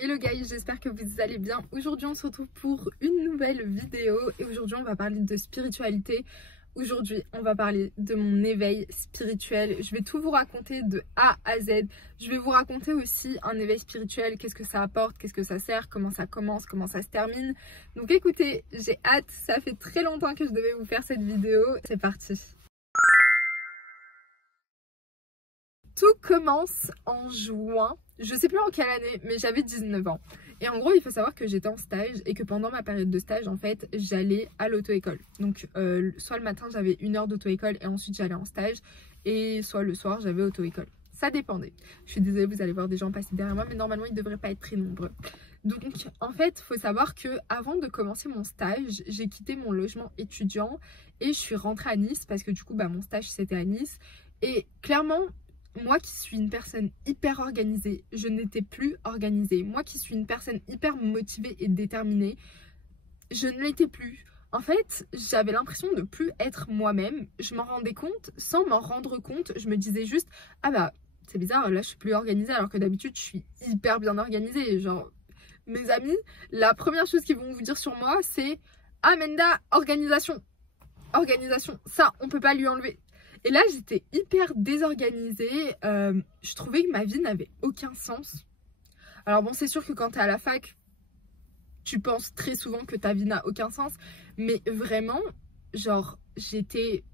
Hello guys, j'espère que vous allez bien. Aujourd'hui on se retrouve pour une nouvelle vidéo et aujourd'hui on va parler de spiritualité. Aujourd'hui on va parler de mon éveil spirituel. Je vais tout vous raconter de A à Z. Je vais vous raconter aussi un éveil spirituel, qu'est-ce que ça apporte, qu'est-ce que ça sert, comment ça commence, comment ça se termine. Donc écoutez, j'ai hâte, ça fait très longtemps que je devais vous faire cette vidéo. C'est parti. Tout commence en juin, je sais plus en quelle année, mais j'avais 19 ans. Et en gros, il faut savoir que j'étais en stage et que pendant ma période de stage, en fait, j'allais à l'auto-école. Donc, soit le matin, j'avais 1 heure d'auto-école et ensuite j'allais en stage. Et soit le soir, j'avais auto-école. Ça dépendait. Je suis désolée, vous allez voir des gens passer derrière moi, mais normalement, ils ne devraient pas être très nombreux. Donc, en fait, il faut savoir que avant de commencer mon stage, j'ai quitté mon logement étudiant et je suis rentrée à Nice parce que du coup, mon stage, c'était à Nice. Et clairement, moi qui suis une personne hyper organisée, je n'étais plus organisée. Moi qui suis une personne hyper motivée et déterminée, je ne l'étais plus. En fait, j'avais l'impression de plus être moi-même. Je m'en rendais compte, sans m'en rendre compte, je me disais juste « Ah bah, c'est bizarre, là je suis plus organisée alors que d'habitude je suis hyper bien organisée. » Genre, mes amis, la première chose qu'ils vont vous dire sur moi, c'est « Ah Menda, organisation. Organisation, ça on peut pas lui enlever. » Et là, j'étais hyper désorganisée. Je trouvais que ma vie n'avait aucun sens. Alors bon, c'est sûr que quand tu es à la fac, tu penses très souvent que ta vie n'a aucun sens. Mais vraiment, genre, c'était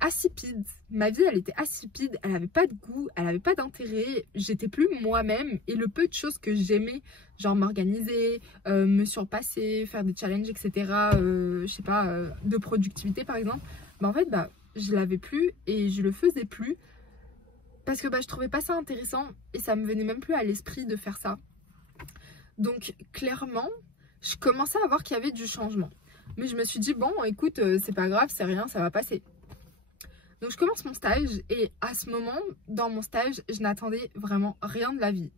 insipide. Ma vie, elle était insipide. Elle n'avait pas de goût, elle n'avait pas d'intérêt. J'étais plus moi-même. Et le peu de choses que j'aimais, genre m'organiser, me surpasser, faire des challenges, etc. Je sais pas, de productivité par exemple. En fait, je l'avais plus et je le faisais plus parce que je trouvais pas ça intéressant et ça me venait même plus à l'esprit de faire ça. Donc clairement, je commençais à voir qu'il y avait du changement. Mais je me suis dit, bon écoute, c'est pas grave, c'est rien, ça va passer. Donc je commence mon stage et à ce moment, dans mon stage, je n'attendais vraiment rien de la vie.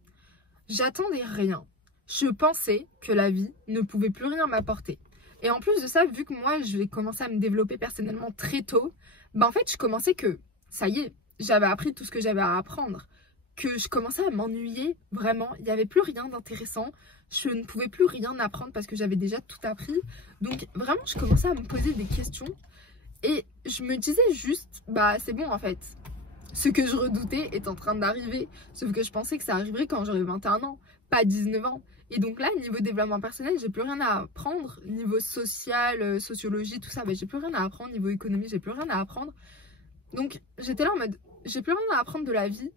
J'attendais rien. Je pensais que la vie ne pouvait plus rien m'apporter. Et en plus de ça, vu que moi, je vais commencer à me développer personnellement très tôt, en fait, je commençais que, ça y est, j'avais appris tout ce que j'avais à apprendre. Que je commençais à m'ennuyer, vraiment. Il n'y avait plus rien d'intéressant. Je ne pouvais plus rien apprendre parce que j'avais déjà tout appris. Donc, vraiment, je commençais à me poser des questions. Et je me disais juste, c'est bon en fait. Ce que je redoutais est en train d'arriver. Sauf que je pensais que ça arriverait quand j'aurais 21 ans, pas 19 ans. Et donc là, niveau développement personnel, j'ai plus rien à apprendre. Niveau social, sociologie, tout ça, j'ai plus rien à apprendre. Niveau économie, j'ai plus rien à apprendre. Donc j'étais là en mode, j'ai plus rien à apprendre de la vie.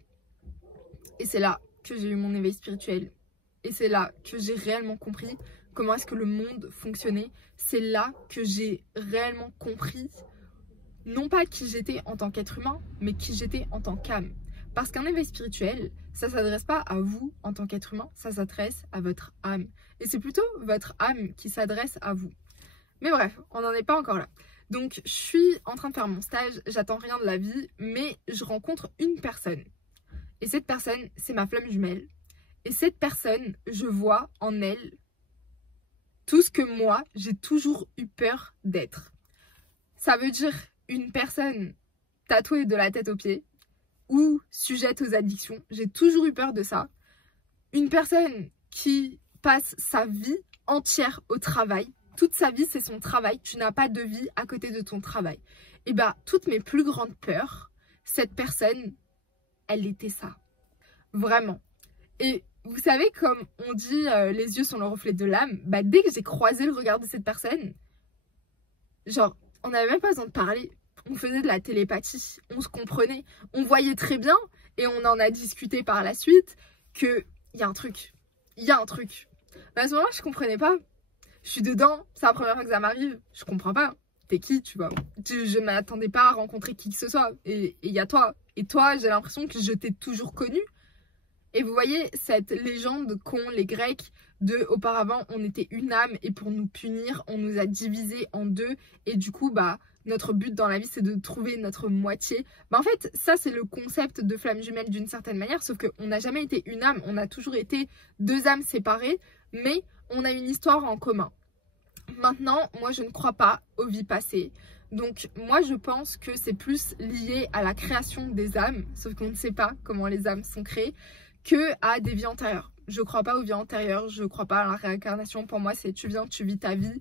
Et c'est là que j'ai eu mon éveil spirituel. Et c'est là que j'ai réellement compris comment est-ce que le monde fonctionnait. C'est là que j'ai réellement compris, non pas qui j'étais en tant qu'être humain, mais qui j'étais en tant qu'âme. Parce qu'un éveil spirituel, ça ne s'adresse pas à vous en tant qu'être humain, ça s'adresse à votre âme. Et c'est plutôt votre âme qui s'adresse à vous. Mais bref, on n'en est pas encore là. Donc je suis en train de faire mon stage, j'attends rien de la vie, mais je rencontre une personne. Et cette personne, c'est ma flamme jumelle. Et cette personne, je vois en elle tout ce que moi, j'ai toujours eu peur d'être. Ça veut dire une personne tatouée de la tête aux pieds, ou sujette aux addictions. J'ai toujours eu peur de ça. Une personne qui passe sa vie entière au travail. Toute sa vie, c'est son travail. Tu n'as pas de vie à côté de ton travail. Et toutes mes plus grandes peurs, cette personne, elle était ça. Vraiment. Et vous savez, comme on dit, les yeux sont le reflet de l'âme. Dès que j'ai croisé le regard de cette personne, genre, on n'avait même pas besoin de parler. On faisait de la télépathie, on se comprenait, on voyait très bien et on en a discuté par la suite qu'il y a un truc, il y a un truc. Mais à ce moment-là, je comprenais pas. Je suis dedans, c'est la première fois que ça m'arrive, je comprends pas. T'es qui, tu vois? Je ne m'attendais pas à rencontrer qui que ce soit. Et il y a toi. Et toi, j'ai l'impression que je t'ai toujours connu. Et vous voyez cette légende qu'ont les Grecs de auparavant on était une âme et pour nous punir on nous a divisés en deux et du coup notre but dans la vie c'est de trouver notre moitié. En fait ça c'est le concept de flamme jumelle d'une certaine manière, sauf qu'on n'a jamais été une âme, on a toujours été deux âmes séparées mais on a une histoire en commun. Maintenant moi je ne crois pas aux vies passées. Donc moi je pense que c'est plus lié à la création des âmes, sauf qu'on ne sait pas comment les âmes sont créées, que à des vies antérieures. Je crois pas aux vies antérieures, je crois pas à la réincarnation. Pour moi, c'est tu viens, tu vis ta vie,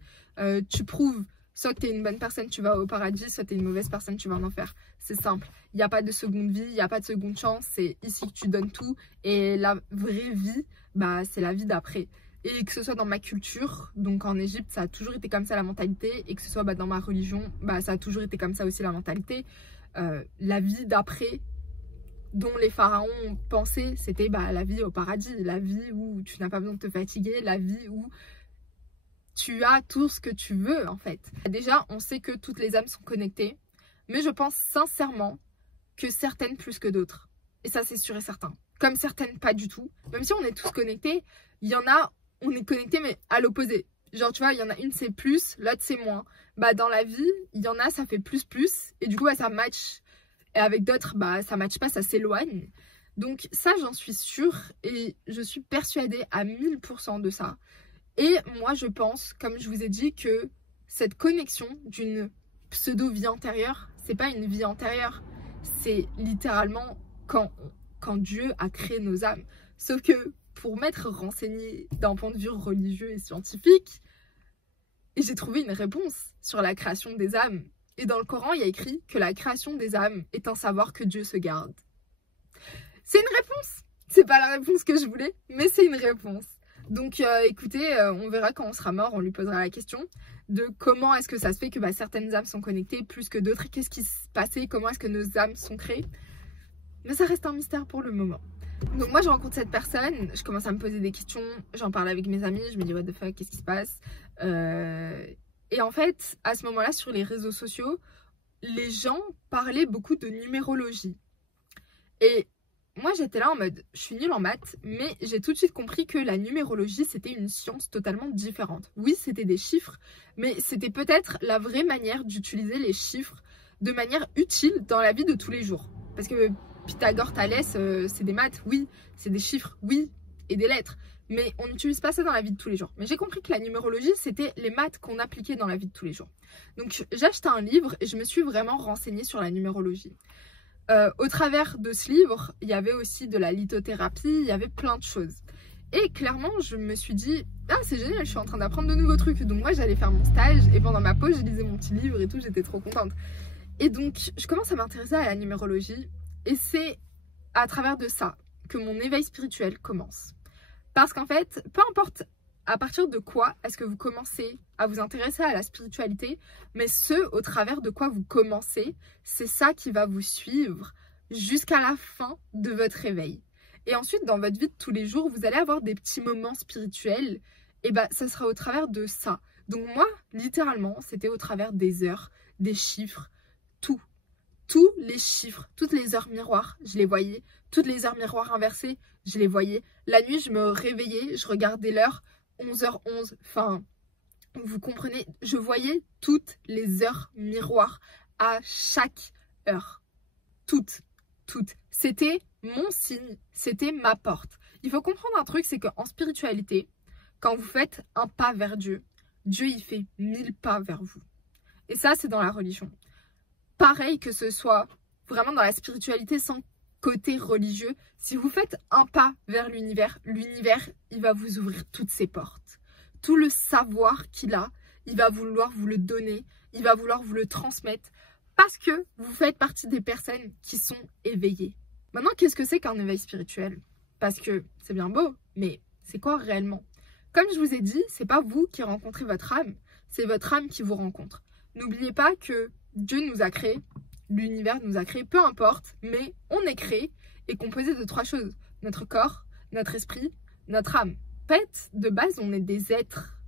tu prouves soit que tu es une bonne personne, tu vas au paradis, soit tu es une mauvaise personne, tu vas en enfer. C'est simple. Il n'y a pas de seconde vie, il n'y a pas de seconde chance. C'est ici que tu donnes tout. Et la vraie vie, bah, c'est la vie d'après. Et que ce soit dans ma culture, donc en Égypte, ça a toujours été comme ça la mentalité. Et que ce soit dans ma religion, bah, ça a toujours été comme ça aussi la mentalité. La vie d'après, dont les pharaons pensaient, c'était la vie au paradis. La vie où tu n'as pas besoin de te fatiguer. La vie où tu as tout ce que tu veux en fait. Déjà, on sait que toutes les âmes sont connectées. Mais je pense sincèrement que certaines plus que d'autres. Et ça, c'est sûr et certain. Comme certaines, pas du tout. Même si on est tous connectés, il y en a, on est connectés, mais à l'opposé. Genre, tu vois, il y en a une, c'est plus, l'autre, c'est moins. Bah, dans la vie, il y en a, ça fait plus. Et du coup, ça match. Et avec d'autres, ça match pas, ça s'éloigne. Donc, ça, j'en suis sûre. Et je suis persuadée à 1000% de ça. Et moi, je pense, comme je vous ai dit, que cette connexion d'une pseudo-vie antérieure, c'est pas une vie antérieure, c'est littéralement quand Dieu a créé nos âmes. Sauf que pour m'être renseignée d'un point de vue religieux et scientifique, j'ai trouvé une réponse sur la création des âmes. Et dans le Coran, il y a écrit que la création des âmes est un savoir que Dieu se garde. C'est une réponse. C'est pas la réponse que je voulais, mais c'est une réponse. Donc écoutez, on verra quand on sera mort, on lui posera la question de comment est-ce que ça se fait que certaines âmes sont connectées plus que d'autres, qu'est-ce qui se passait, comment est-ce que nos âmes sont créées. Mais ça reste un mystère pour le moment. Donc moi je rencontre cette personne, je commence à me poser des questions, j'en parle avec mes amis, je me dis what the fuck, qu'est-ce qui se passe et en fait, à ce moment-là, sur les réseaux sociaux, les gens parlaient beaucoup de numérologie. Et moi j'étais là en mode, je suis nulle en maths, mais j'ai tout de suite compris que la numérologie c'était une science totalement différente. Oui, c'était des chiffres, mais c'était peut-être la vraie manière d'utiliser les chiffres de manière utile dans la vie de tous les jours. Parce que Pythagore, Thalès, c'est des maths, oui, c'est des chiffres, oui, et des lettres. Mais on n'utilise pas ça dans la vie de tous les jours. Mais j'ai compris que la numérologie, c'était les maths qu'on appliquait dans la vie de tous les jours. Donc j'ai acheté un livre et je me suis vraiment renseignée sur la numérologie. Au travers de ce livre, il y avait aussi de la lithothérapie, il y avait plein de choses. Et clairement, je me suis dit, ah c'est génial, je suis en train d'apprendre de nouveaux trucs. Donc moi, j'allais faire mon stage et pendant ma pause, je lisais mon petit livre et tout, j'étais trop contente. Et donc, je commence à m'intéresser à la numérologie et c'est à travers de ça que mon éveil spirituel commence. Parce qu'en fait, peu importe à partir de quoi est-ce que vous commencez à vous intéresser à la spiritualité, mais ce au travers de quoi vous commencez, c'est ça qui va vous suivre jusqu'à la fin de votre réveil. Et ensuite, dans votre vie de tous les jours, vous allez avoir des petits moments spirituels, et ça sera au travers de ça. Donc moi, littéralement, c'était au travers des heures, des chiffres, tout. Tous les chiffres, toutes les heures miroirs, je les voyais. Toutes les heures miroirs inversées, je les voyais. La nuit, je me réveillais, je regardais l'heure, 11h11. Enfin, vous comprenez, je voyais toutes les heures miroirs à chaque heure. Toutes. C'était mon signe, c'était ma porte. Il faut comprendre un truc, c'est qu'en spiritualité, quand vous faites un pas vers Dieu, Dieu, il fait 1000 pas vers vous. Et ça, c'est dans la religion. Pareil que ce soit vraiment dans la spiritualité sans côté religieux, si vous faites un pas vers l'univers, il va vous ouvrir toutes ses portes. Tout le savoir qu'il a, il va vouloir vous le donner, il va vouloir vous le transmettre parce que vous faites partie des personnes qui sont éveillées. Maintenant, qu'est-ce que c'est qu'un éveil spirituel? Parce que c'est bien beau, mais c'est quoi réellement? Comme je vous ai dit, c'est pas vous qui rencontrez votre âme, c'est votre âme qui vous rencontre. N'oubliez pas que Dieu nous a créés, l'univers nous a créés, peu importe, mais on est créé et composé de 3 choses. Notre corps, notre esprit, notre âme. En fait, de base, on est des êtres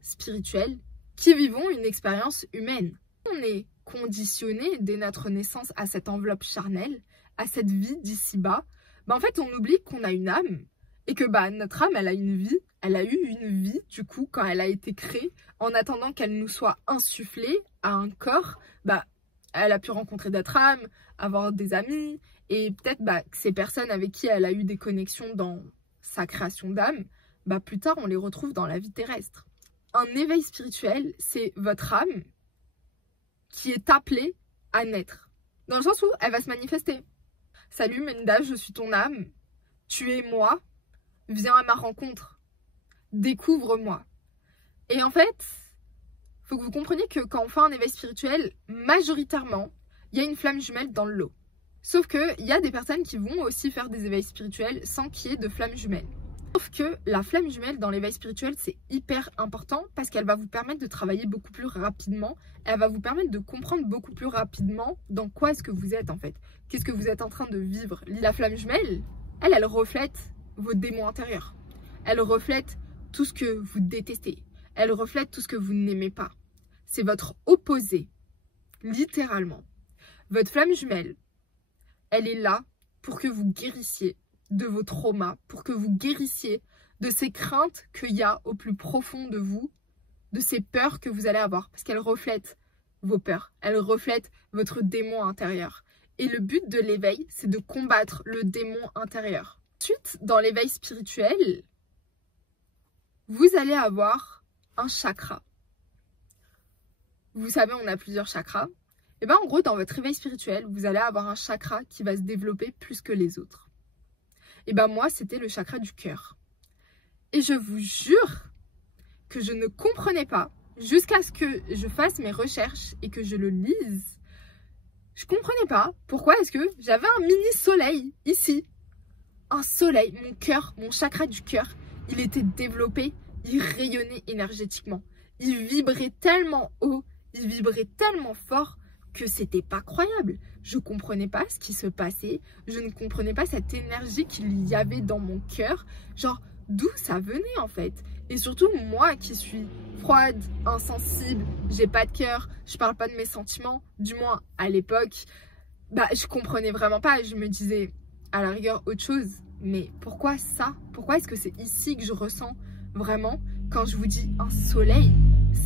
spirituels qui vivons une expérience humaine. On est conditionné dès notre naissance à cette enveloppe charnelle, à cette vie d'ici-bas. En fait, on oublie qu'on a une âme et que notre âme, elle a une vie. Elle a eu une vie, du coup, quand elle a été créée, en attendant qu'elle nous soit insufflée à un corps, elle a pu rencontrer d'autres âmes, avoir des amis, et peut-être que ces personnes avec qui elle a eu des connexions dans sa création d'âme, plus tard, on les retrouve dans la vie terrestre. Un éveil spirituel, c'est votre âme qui est appelée à naître. Dans le sens où elle va se manifester. Salut Menda, je suis ton âme, tu es moi, viens à ma rencontre, découvre-moi. Et en fait, faut que vous compreniez que quand on fait un éveil spirituel, majoritairement, il y a une flamme jumelle dans le lot. Sauf qu'il y a des personnes qui vont aussi faire des éveils spirituels sans qu'il y ait de flamme jumelle. Sauf que la flamme jumelle dans l'éveil spirituel, c'est hyper important parce qu'elle va vous permettre de travailler beaucoup plus rapidement. Elle va vous permettre de comprendre beaucoup plus rapidement dans quoi est-ce que vous êtes en fait. Qu'est-ce que vous êtes en train de vivre. La flamme jumelle, elle reflète vos démons intérieurs. Elle reflète tout ce que vous détestez. Elle reflète tout ce que vous n'aimez pas. C'est votre opposé, littéralement. Votre flamme jumelle, elle est là pour que vous guérissiez de vos traumas, pour que vous guérissiez de ces craintes qu'il y a au plus profond de vous, de ces peurs que vous allez avoir, parce qu'elle reflète vos peurs, elle reflète votre démon intérieur. Et le but de l'éveil, c'est de combattre le démon intérieur. Ensuite, dans l'éveil spirituel, vous allez avoir un chakra. Vous savez, on a plusieurs chakras. Et bien en gros, dans votre éveil spirituel, vous allez avoir un chakra qui va se développer plus que les autres. Et ben moi, c'était le chakra du cœur. Et je vous jure que je ne comprenais pas, jusqu'à ce que je fasse mes recherches et que je le lise, je comprenais pas pourquoi est-ce que j'avais un mini soleil ici. Un soleil, mon cœur, mon chakra du cœur, il était développé, il rayonnait énergétiquement. Il vibrait tellement haut, il vibrait tellement fort que c'était pas croyable. Je comprenais pas ce qui se passait, je ne comprenais pas cette énergie qu'il y avait dans mon cœur, genre d'où ça venait en fait. Et surtout moi qui suis froide, insensible, j'ai pas de cœur, je parle pas de mes sentiments, du moins à l'époque, bah je comprenais vraiment pas, je me disais à la rigueur autre chose, mais pourquoi ça? Pourquoi est-ce que c'est ici que je ressens vraiment quand je vous dis un soleil?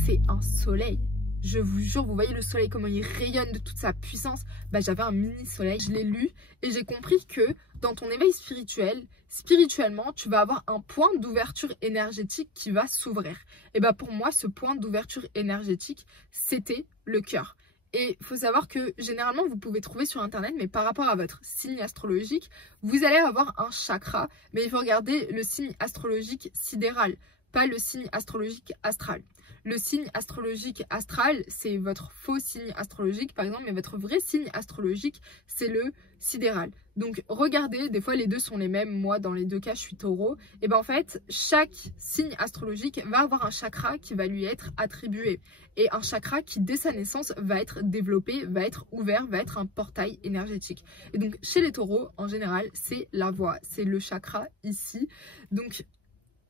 C'est un soleil. Je vous jure, vous voyez le soleil, comment il rayonne de toute sa puissance. Bah, j'avais un mini soleil, je l'ai lu et j'ai compris que dans ton éveil spirituel, spirituellement, tu vas avoir un point d'ouverture énergétique qui va s'ouvrir. Et bah pour moi, ce point d'ouverture énergétique, c'était le cœur. Et il faut savoir que généralement, vous pouvez trouver sur internet, mais par rapport à votre signe astrologique, vous allez avoir un chakra, mais il faut regarder le signe astrologique sidéral, pas le signe astrologique astral. Le signe astrologique astral, c'est votre faux signe astrologique, par exemple, mais votre vrai signe astrologique, c'est le sidéral. Donc, regardez, des fois, les deux sont les mêmes. Moi, dans les deux cas, je suis taureau. Et bien, en fait, chaque signe astrologique va avoir un chakra qui va lui être attribué. Et un chakra qui, dès sa naissance, va être développé, va être ouvert, va être un portail énergétique. Et donc, chez les taureaux, en général, c'est la voix, c'est le chakra ici. Donc,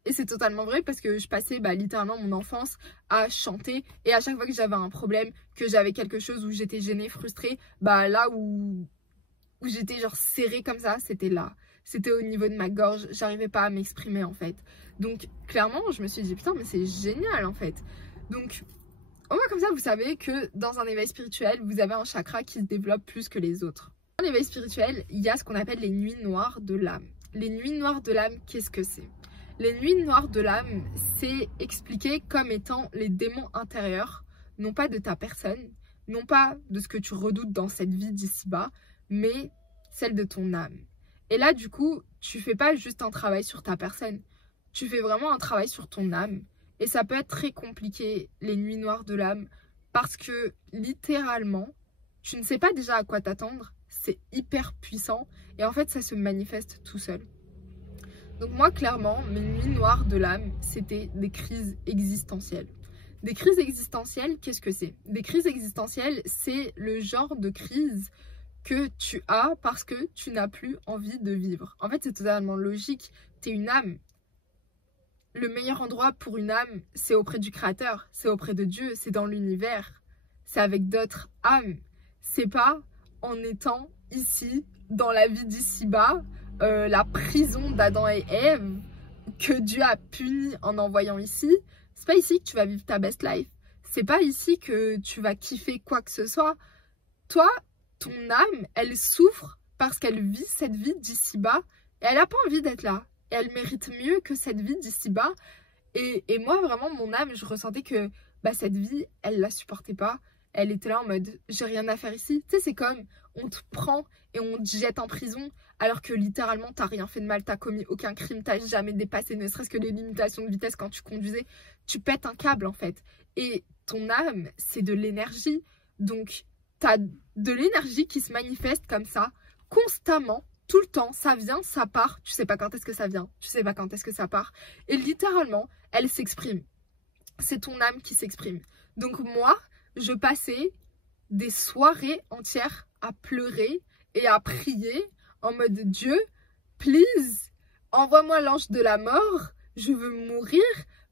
et c'est totalement vrai parce que je passais littéralement mon enfance à chanter. Et à chaque fois que j'avais un problème, que j'avais quelque chose où j'étais gênée, frustrée, là où j'étais genre serrée comme ça, c'était là. C'était au niveau de ma gorge, j'arrivais pas à m'exprimer en fait. Donc clairement, je me suis dit putain mais c'est génial en fait. Donc au moins comme ça, vous savez que dans un éveil spirituel, vous avez un chakra qui se développe plus que les autres. Dans l'éveil spirituel, il y a ce qu'on appelle les nuits noires de l'âme. Les nuits noires de l'âme, qu'est-ce que c'est ? Les nuits noires de l'âme, c'est expliqué comme étant les démons intérieurs, non pas de ta personne, non pas de ce que tu redoutes dans cette vie d'ici-bas, mais celle de ton âme. Et là, du coup, tu fais pas juste un travail sur ta personne, tu fais vraiment un travail sur ton âme. Et ça peut être très compliqué, les nuits noires de l'âme, parce que littéralement, tu ne sais pas déjà à quoi t'attendre, c'est hyper puissant, et en fait, ça se manifeste tout seul. Donc moi, clairement, mes nuits noires de l'âme, c'était des crises existentielles. Des crises existentielles, qu'est-ce que c'est? Des crises existentielles, c'est le genre de crise que tu as parce que tu n'as plus envie de vivre. En fait, c'est totalement logique. Tu es une âme. Le meilleur endroit pour une âme, c'est auprès du Créateur, c'est auprès de Dieu, c'est dans l'univers, c'est avec d'autres âmes. C'est pas en étant ici, dans la vie d'ici-bas, la prison d'Adam et Ève que Dieu a puni en envoyant ici. C'est pas ici que tu vas vivre ta best life. C'est pas ici que tu vas kiffer quoi que ce soit. Toi, ton âme, elle souffre parce qu'elle vit cette vie d'ici-bas et elle n'a pas envie d'être là. Et elle mérite mieux que cette vie d'ici-bas. Et moi, vraiment, mon âme, je ressentais que cette vie, elle la supportait pas. Elle était là en mode, j'ai rien à faire ici. Tu sais, c'est comme, on te prend et on te jette en prison alors que littéralement t'as rien fait de mal, t'as commis aucun crime, t'as jamais dépassé ne serait-ce que les limitations de vitesse quand tu conduisais, tu pètes un câble en fait. Et ton âme, c'est de l'énergie, donc t'as de l'énergie qui se manifeste comme ça, constamment, tout le temps, ça vient, ça part, tu sais pas quand est-ce que ça vient, tu sais pas quand est-ce que ça part, et littéralement, elle s'exprime. C'est ton âme qui s'exprime. Donc moi, je passais des soirées entières à pleurer et à prier en mode Dieu, please, envoie-moi l'ange de la mort, je veux mourir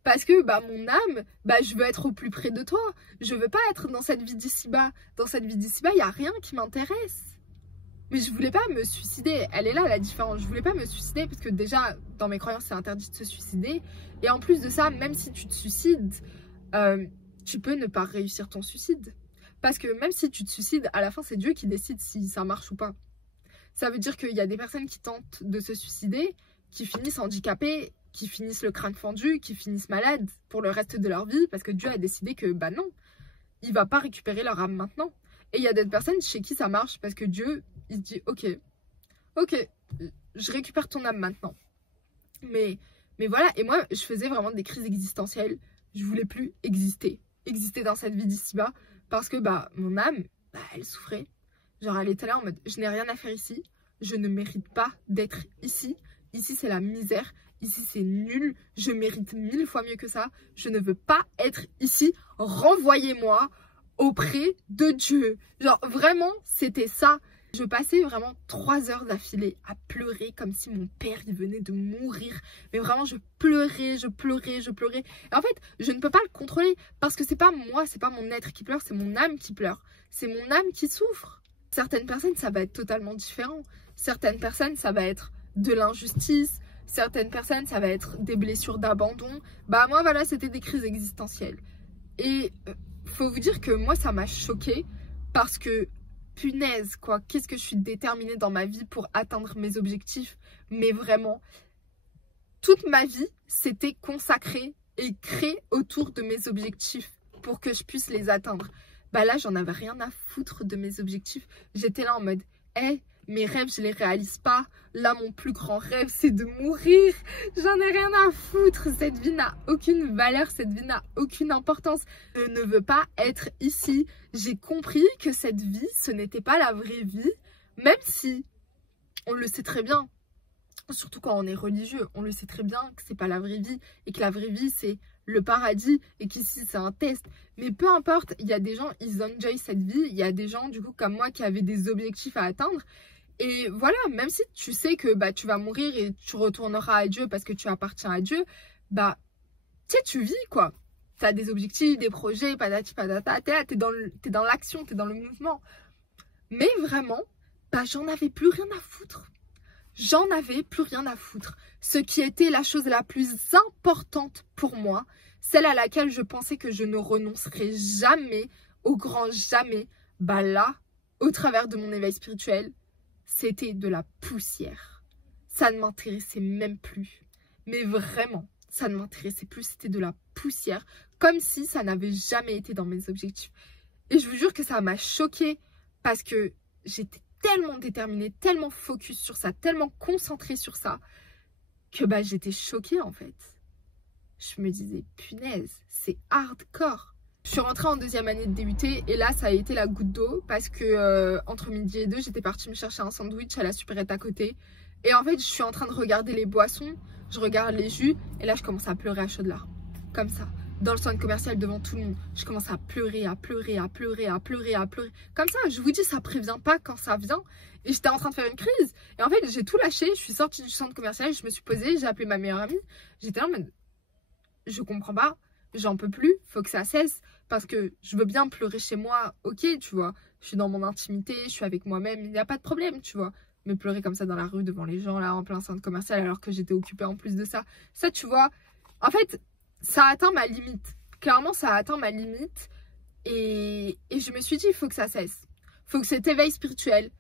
parce que mon âme, je veux être au plus près de toi. Je veux pas être dans cette vie d'ici-bas. Dans cette vie d'ici-bas, il n'y a rien qui m'intéresse. Mais je voulais pas me suicider, elle est là la différence, je voulais pas me suicider parce que déjà dans mes croyances c'est interdit de se suicider et en plus de ça, même si tu te suicides, tu peux ne pas réussir ton suicide parce que même si tu te suicides, à la fin c'est Dieu qui décide si ça marche ou pas. Ça veut dire qu'il y a des personnes qui tentent de se suicider, qui finissent handicapées, qui finissent le crâne fendu, qui finissent malades pour le reste de leur vie parce que Dieu a décidé que non, il va pas récupérer leur âme maintenant. Et il y a d'autres personnes chez qui ça marche parce que Dieu, il se dit ok, je récupère ton âme maintenant. Mais voilà, et moi je faisais vraiment des crises existentielles. Je voulais plus exister dans cette vie d'ici-bas parce que mon âme, elle souffrait. Genre elle était là en mode je n'ai rien à faire ici, je ne mérite pas d'être ici. Ici c'est la misère, ici c'est nul, je mérite 1000 fois mieux que ça. Je ne veux pas être ici, renvoyez-moi auprès de Dieu. Genre vraiment c'était ça. Je passais vraiment 3 heures d'affilée à pleurer comme si mon père il venait de mourir. Mais vraiment je pleurais. Et en fait je ne peux pas le contrôler parce que c'est pas moi, c'est pas mon être qui pleure, c'est mon âme qui pleure. C'est mon âme qui souffre. Certaines personnes ça va être totalement différent. Certaines personnes ça va être de l'injustice. Certaines personnes ça va être des blessures d'abandon. Moi voilà c'était des crises existentielles. Et faut vous dire que moi ça m'a choquée parce que punaise quoi, qu'est-ce que je suis déterminée dans ma vie pour atteindre mes objectifs. Mais vraiment, toute ma vie c'était consacré et créé autour de mes objectifs pour que je puisse les atteindre. Là j'en avais rien à foutre de mes objectifs. J'étais là en mode mes rêves je les réalise pas. Là mon plus grand rêve c'est de mourir. J'en ai rien à foutre. Cette vie n'a aucune valeur. Cette vie n'a aucune importance. Je ne veux pas être ici. J'ai compris que cette vie ce n'était pas la vraie vie. Même si on le sait très bien. Surtout quand on est religieux. On le sait très bien que c'est pas la vraie vie. Et que la vraie vie c'est le paradis. Et qu'ici c'est un test. Mais peu importe. Il y a des gens ils enjoy cette vie. Il y a des gens du coup comme moi qui avaient des objectifs à atteindre. Et voilà, même si tu sais que tu vas mourir et tu retourneras à Dieu parce que tu appartiens à Dieu, tu sais, tu vis quoi. Tu as des objectifs, des projets, patati patata, t'es dans l'action, t'es dans le mouvement. Mais vraiment, j'en avais plus rien à foutre. J'en avais plus rien à foutre. Ce qui était la chose la plus importante pour moi, celle à laquelle je pensais que je ne renoncerais jamais, au grand jamais, là, au travers de mon éveil spirituel, c'était de la poussière. Ça ne m'intéressait même plus. Mais vraiment, ça ne m'intéressait plus. C'était de la poussière. Comme si ça n'avait jamais été dans mes objectifs. Et je vous jure que ça m'a choquée parce que j'étais tellement déterminée, tellement focus sur ça, tellement concentrée sur ça que j'étais choquée en fait. Je me disais, punaise, c'est hardcore. Je suis rentrée en 2e année de DUT et là ça a été la goutte d'eau parce que entre midi et 2 j'étais partie me chercher un sandwich à la supérette à côté et en fait je suis en train de regarder les boissons, je regarde les jus et là je commence à pleurer à chaudes larmes, comme ça, dans le centre commercial devant tout le monde. Je commence à pleurer, comme ça. Je vous dis ça prévient pas quand ça vient et j'étais en train de faire une crise et en fait j'ai tout lâché, je suis sortie du centre commercial, je me suis posée, j'ai appelé ma meilleure amie, j'étais là mais je comprends pas, j'en peux plus, faut que ça cesse. Parce que je veux bien pleurer chez moi, ok, tu vois. Je suis dans mon intimité, je suis avec moi-même, il n'y a pas de problème, tu vois. Mais pleurer comme ça dans la rue, devant les gens, là, en plein centre commercial, alors que j'étais occupée en plus de ça. Ça, tu vois, en fait, ça a atteint ma limite. Clairement, ça a atteint ma limite. Et je me suis dit, il faut que ça cesse. Il faut que cet éveil spirituel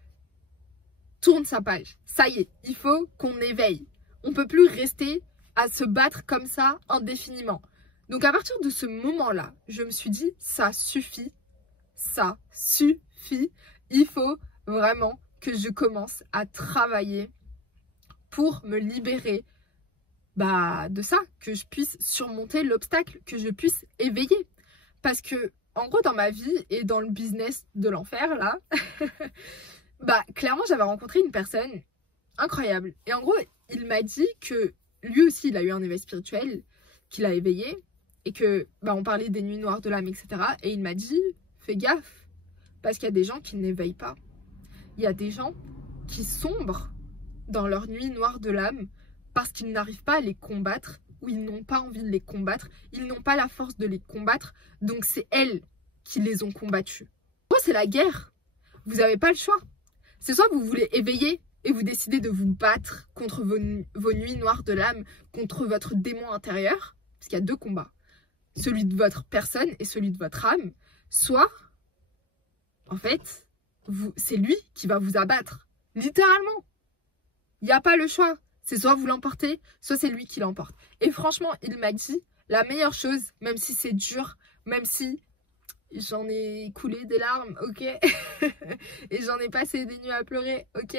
tourne sa page. Ça y est, il faut qu'on éveille. On ne peut plus rester à se battre comme ça indéfiniment. Donc à partir de ce moment-là, je me suis dit, ça suffit, il faut vraiment que je commence à travailler pour me libérer de ça, que je puisse surmonter l'obstacle, que je puisse éveiller. Parce que, en gros, dans ma vie et dans le business de l'enfer, là, clairement, j'avais rencontré une personne incroyable. Et en gros, il m'a dit que lui aussi, il a eu un éveil spirituel, qu'il a éveillé, et que, on parlait des nuits noires de l'âme, etc. Et il m'a dit, fais gaffe, parce qu'il y a des gens qui n'éveillent pas. Il y a des gens qui sombrent dans leur nuit noire de l'âme, parce qu'ils n'arrivent pas à les combattre, ou ils n'ont pas envie de les combattre, ils n'ont pas la force de les combattre, donc c'est elles qui les ont combattus. En gros, c'est la guerre. Vous n'avez pas le choix. C'est soit vous voulez éveiller et vous décidez de vous battre contre vos nuits noires de l'âme, contre votre démon intérieur, parce qu'il y a deux combats, celui de votre personne et celui de votre âme, soit, en fait, c'est lui qui va vous abattre, littéralement. Il n'y a pas le choix. C'est soit vous l'emportez, soit c'est lui qui l'emporte. Et franchement, il m'a dit, la meilleure chose, même si c'est dur, même si j'en ai coulé des larmes, ok, et j'en ai passé des nuits à pleurer, ok,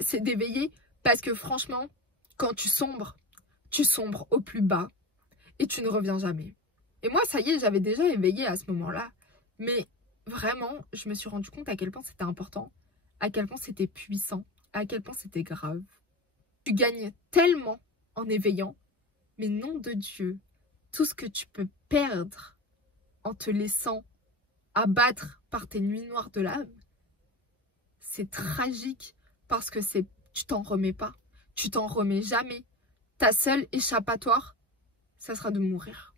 c'est d'éveiller, parce que franchement, quand tu sombres au plus bas, et tu ne reviens jamais. Et moi, ça y est, j'avais déjà éveillé à ce moment-là, mais vraiment, je me suis rendu compte à quel point c'était important, à quel point c'était puissant, à quel point c'était grave. Tu gagnes tellement en éveillant, mais nom de Dieu, tout ce que tu peux perdre en te laissant abattre par tes nuits noires de l'âme, c'est tragique parce que tu t'en remets pas, tu t'en remets jamais. Ta seule échappatoire, ça sera de mourir.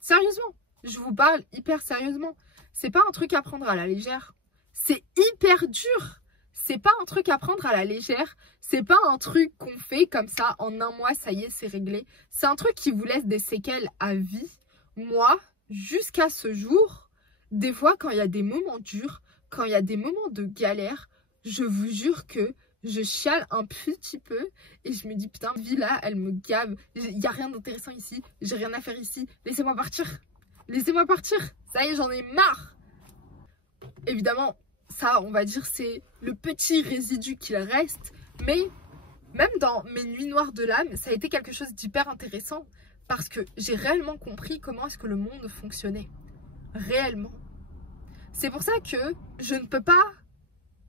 Sérieusement, je vous parle hyper sérieusement. C'est pas un truc à prendre à la légère. C'est hyper dur. C'est pas un truc à prendre à la légère. C'est pas un truc qu'on fait comme ça en un mois, ça y est, c'est réglé. C'est un truc qui vous laisse des séquelles à vie. Moi, jusqu'à ce jour, des fois, quand il y a des moments durs, quand il y a des moments de galère, je vous jure que je chiale un petit peu et je me dis, putain, la vie là, elle me gave. Il n'y a rien d'intéressant ici, j'ai rien à faire ici. Laissez-moi partir. Laissez-moi partir. Ça y est, j'en ai marre. Évidemment, ça, on va dire, c'est le petit résidu qu'il reste. Mais même dans mes nuits noires de l'âme, ça a été quelque chose d'hyper intéressant parce que j'ai réellement compris comment est-ce que le monde fonctionnait. Réellement. C'est pour ça que je ne peux pas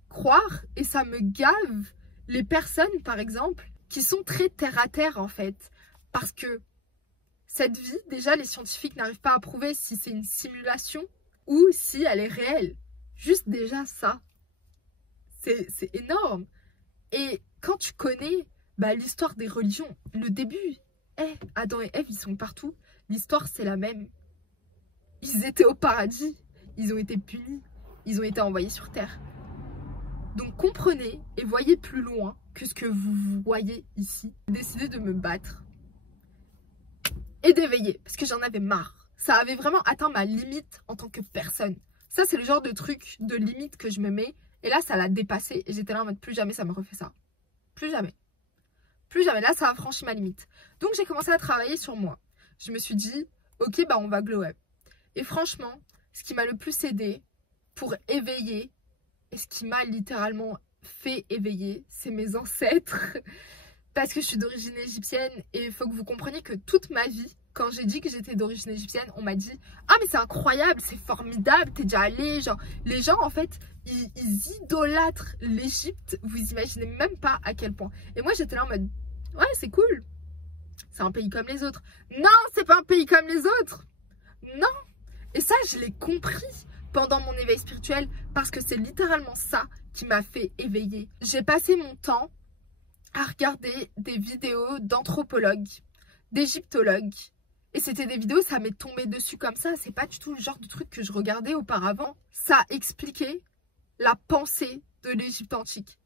croire, et ça me gave, les personnes, par exemple, qui sont très terre-à-terre, en fait. Parce que cette vie, déjà, les scientifiques n'arrivent pas à prouver si c'est une simulation ou si elle est réelle. Juste déjà ça, c'est énorme. Et quand tu connais l'histoire des religions, le début, Adam et Ève, ils sont partout. L'histoire, c'est la même. Ils étaient au paradis, ils ont été punis, ils ont été envoyés sur terre. Donc comprenez et voyez plus loin que ce que vous voyez ici. J'ai décidé de me battre et d'éveiller, parce que j'en avais marre. Ça avait vraiment atteint ma limite en tant que personne. Ça, c'est le genre de truc, de limite que je me mets. Et là, ça l'a dépassé. Et j'étais là en mode, plus jamais ça me refait ça. Plus jamais. Plus jamais. Là, ça a franchi ma limite. Donc, j'ai commencé à travailler sur moi. Je me suis dit, ok, on va glow up. Et franchement, ce qui m'a le plus aidé pour éveiller, et ce qui m'a littéralement fait éveiller, c'est mes ancêtres. Parce que je suis d'origine égyptienne. Et il faut que vous compreniez que toute ma vie, quand j'ai dit que j'étais d'origine égyptienne, on m'a dit « Ah mais c'est incroyable, c'est formidable, t'es déjà allé ». Genre, les gens en fait, ils idolâtrent l'Égypte, vous imaginez même pas à quel point. Et moi j'étais là en mode « Ouais, c'est cool, c'est un pays comme les autres ». Non, c'est pas un pays comme les autres. Non. Et ça, je l'ai compris pendant mon éveil spirituel parce que c'est littéralement ça qui m'a fait éveiller. J'ai passé mon temps à regarder des vidéos d'anthropologues, d'égyptologues. Et c'était des vidéos, ça m'est tombé dessus comme ça. C'est pas du tout le genre de truc que je regardais auparavant. Ça expliquait la pensée de l'Égypte antique.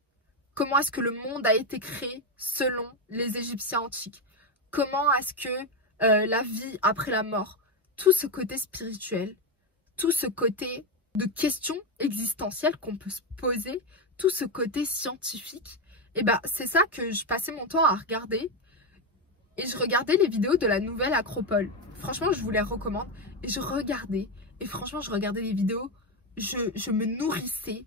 Comment est-ce que le monde a été créé selon les Égyptiens antiques. Comment est-ce que la vie après la mort. Tout ce côté spirituel. Tout ce côté de questions existentielles qu'on peut se poser. Tout ce côté scientifique. Et c'est ça que je passais mon temps à regarder. Et je regardais les vidéos de la nouvelle Acropole. Franchement, je vous les recommande. Et je regardais. Et franchement, je regardais les vidéos. Je me nourrissais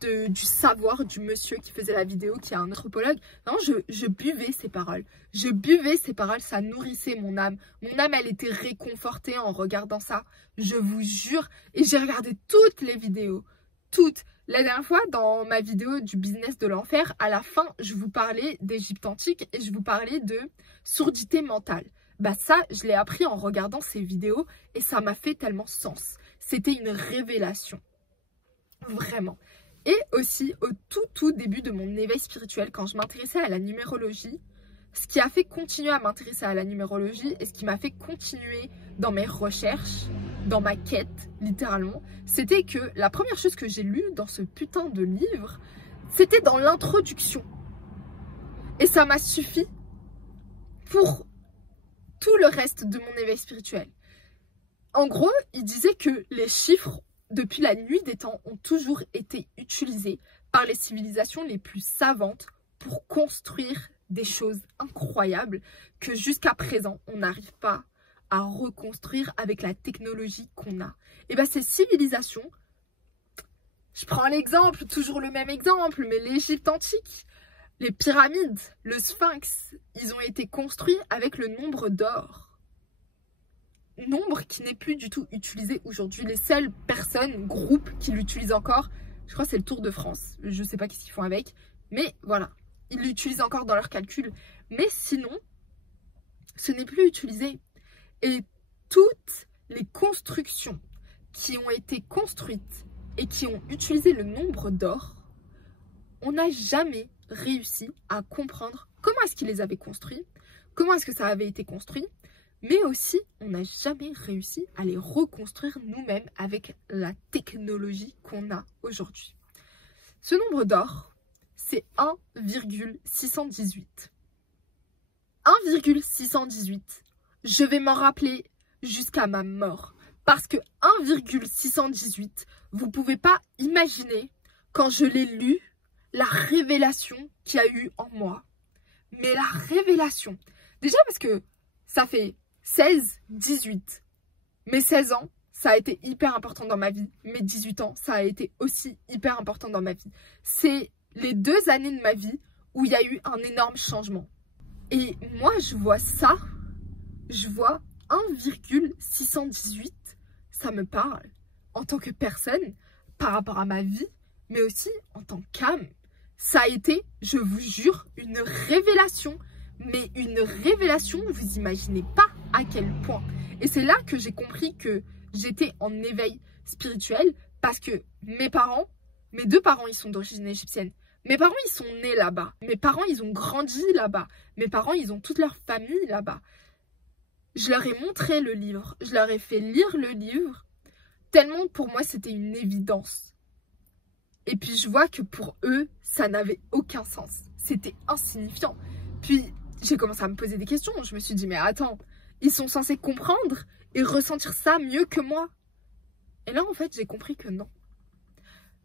du savoir du monsieur qui faisait la vidéo, qui est un anthropologue. Non, je buvais ces paroles. Je buvais ces paroles, ça nourrissait mon âme. Mon âme, elle était réconfortée en regardant ça. Je vous jure. Et j'ai regardé toutes les vidéos. Toutes. La dernière fois, dans ma vidéo du business de l'enfer, à la fin, je vous parlais d'Égypte antique et je vous parlais de surdité mentale. Bah ça, je l'ai appris en regardant ces vidéos et ça m'a fait tellement sens. C'était une révélation. Vraiment. Et aussi, au tout début de mon éveil spirituel, quand je m'intéressais à la numérologie, ce qui a fait continuer à m'intéresser à la numérologie et ce qui m'a fait continuer dans mes recherches, dans ma quête, littéralement, c'était que la première chose que j'ai lue dans ce putain de livre, c'était dans l'introduction. Et ça m'a suffi pour tout le reste de mon éveil spirituel. En gros, il disait que les chiffres, depuis la nuit des temps, ont toujours été utilisés par les civilisations les plus savantes pour construire des choses incroyables que jusqu'à présent, on n'arrive pas à reconstruire avec la technologie qu'on a. Et bien ces civilisations, je prends l'exemple, toujours le même exemple, mais l'Égypte antique, les pyramides, le sphinx, ils ont été construits avec le nombre d'or. Nombre qui n'est plus du tout utilisé aujourd'hui. Les seules personnes, groupes qui l'utilisent encore, je crois que c'est le Tour de France. Je ne sais pas ce qu'ils font avec, mais voilà. Ils l'utilisent encore dans leurs calculs. Mais sinon, ce n'est plus utilisé. Et toutes les constructions qui ont été construites et qui ont utilisé le nombre d'or, on n'a jamais réussi à comprendre comment est-ce qu'ils les avaient construits, comment est-ce que ça avait été construit, mais aussi, on n'a jamais réussi à les reconstruire nous-mêmes avec la technologie qu'on a aujourd'hui. Ce nombre d'or, c'est 1,618. 1,618. Je vais m'en rappeler jusqu'à ma mort. Parce que 1,618, vous ne pouvez pas imaginer, quand je l'ai lu, la révélation qu'il y a eu en moi. Mais la révélation. Déjà parce que ça fait 16, 18. Mes 16 ans, ça a été hyper important dans ma vie. Mes 18 ans, ça a été aussi hyper important dans ma vie. C'est les 2 années de ma vie où il y a eu un énorme changement. Et moi, je vois ça, je vois 1,618, ça me parle en tant que personne, par rapport à ma vie, mais aussi en tant qu'âme. Ça a été, je vous jure, une révélation. Mais une révélation, vous imaginez pas à quel point. Et c'est là que j'ai compris que j'étais en éveil spirituel parce que mes parents, mes 2 parents, ils sont d'origine égyptienne. Mes parents, ils sont nés là-bas. Mes parents, ils ont grandi là-bas. Mes parents, ils ont toute leur famille là-bas. Je leur ai montré le livre. Je leur ai fait lire le livre. Tellement pour moi, c'était une évidence. Et puis, je vois que pour eux, ça n'avait aucun sens. C'était insignifiant. Puis, j'ai commencé à me poser des questions. Je me suis dit, mais attends, ils sont censés comprendre et ressentir ça mieux que moi. Et là, en fait, j'ai compris que non.